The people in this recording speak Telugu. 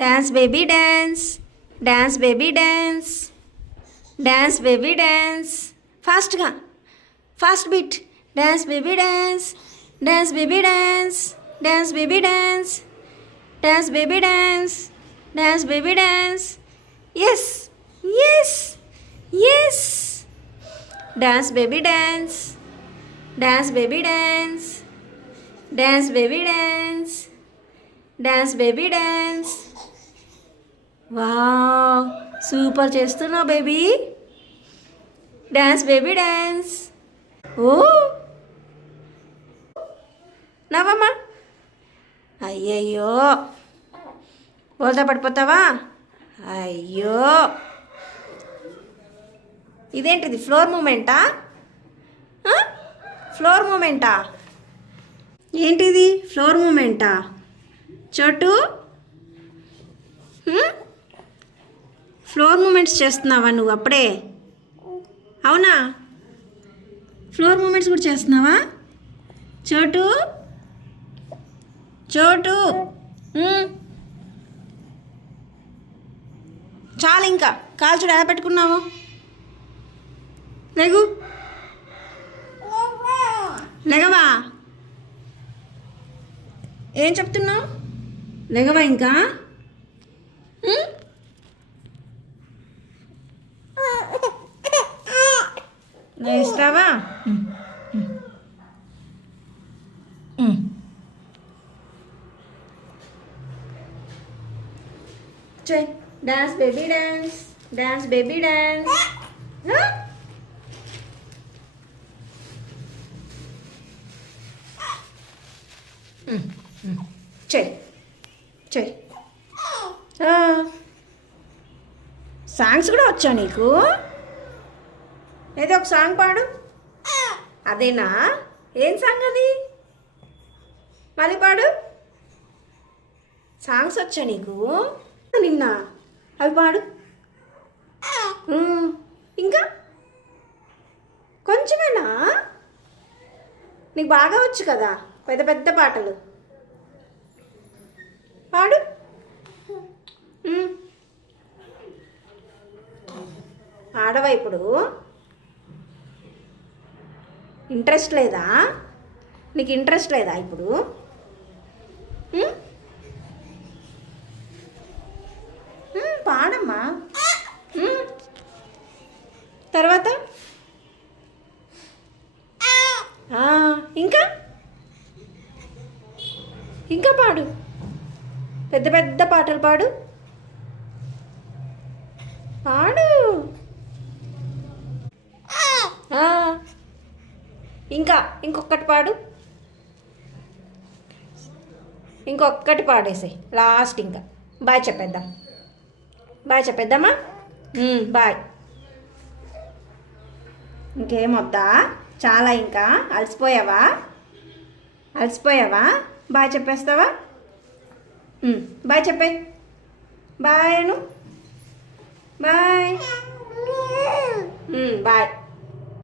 Dance baby dance, dance baby dance, dance baby dance. ఫాస్ట్గా, fast beat. Dance baby dance, dance baby dance, dance baby dance, dance baby dance, dance baby dance. Yes yes yes. Dance baby dance, dance baby dance, dance baby dance, dance baby dance. Wow, super చేస్తున్నావు బేబీ. Dance baby dance. ఓ నవ్వమ్మా. అయ్యయ్యో, బోల్తా పడిపోతావా? అయ్యో, ఇదేంటిది? ఫ్లోర్ మూమెంటా? ఫ్లోర్ మూమెంటా? ఏంటిది ఫ్లోర్ మూమెంటా? చోటు, ఫ్లోర్ మూమెంట్స్ చేస్తున్నావా నువ్వు అప్పుడే? అవునా, ఫ్లోర్ మూమెంట్స్ కూడా చేస్తున్నావా? చోటు చోటు, చాలు ఇంకా. కాలు చూడు ఎలా పెట్టుకున్నావు. లేగు, లేగవా? ఏం చెప్తున్నావు? లేగవా ఇంకా? ఇస్తావా? చెయ్. Dance baby dance, dance baby dance. చెయ్ చెయ్. సాంగ్స్ కూడా వచ్చా నీకు? ఏదో ఒక సాంగ్ పాడు. అదేనా? ఏం సాంగ్ అది? మళ్ళీ పాడు. సాంగ్స్ వచ్చా నీకు? నిన్న అవి పాడు. ఇంకా కొంచెమేనా? నీకు బాగా వచ్చు కదా పెద్ద పెద్ద పాటలు. పాడు. ఆడవా ఇప్పుడు? ఇంట్రెస్ట్ లేదా? నీకు ఇంట్రెస్ట్ లేదా ఇప్పుడు? పాడమ్మా. తర్వాత ఇంకా ఇంకా పాడు. పెద్ద పెద్ద పాటలు పాడు. పాడు. ఇంకా ఇంకొకటి పాడు. ఇంకొకటి పాడేసాయి లాస్ట్. ఇంకా బాయ్ చెప్పేద్దాం. బాయ్ చెప్పేద్దామా? బాయ్. ఇంకేం వద్దా? చాలా ఇంకా? అలసిపోయావా? అలసిపోయావా? బాయ్ చెప్పేస్తావా? బాయ్ చెప్పే. బాయ్ అను. బాయ్. బాయ్.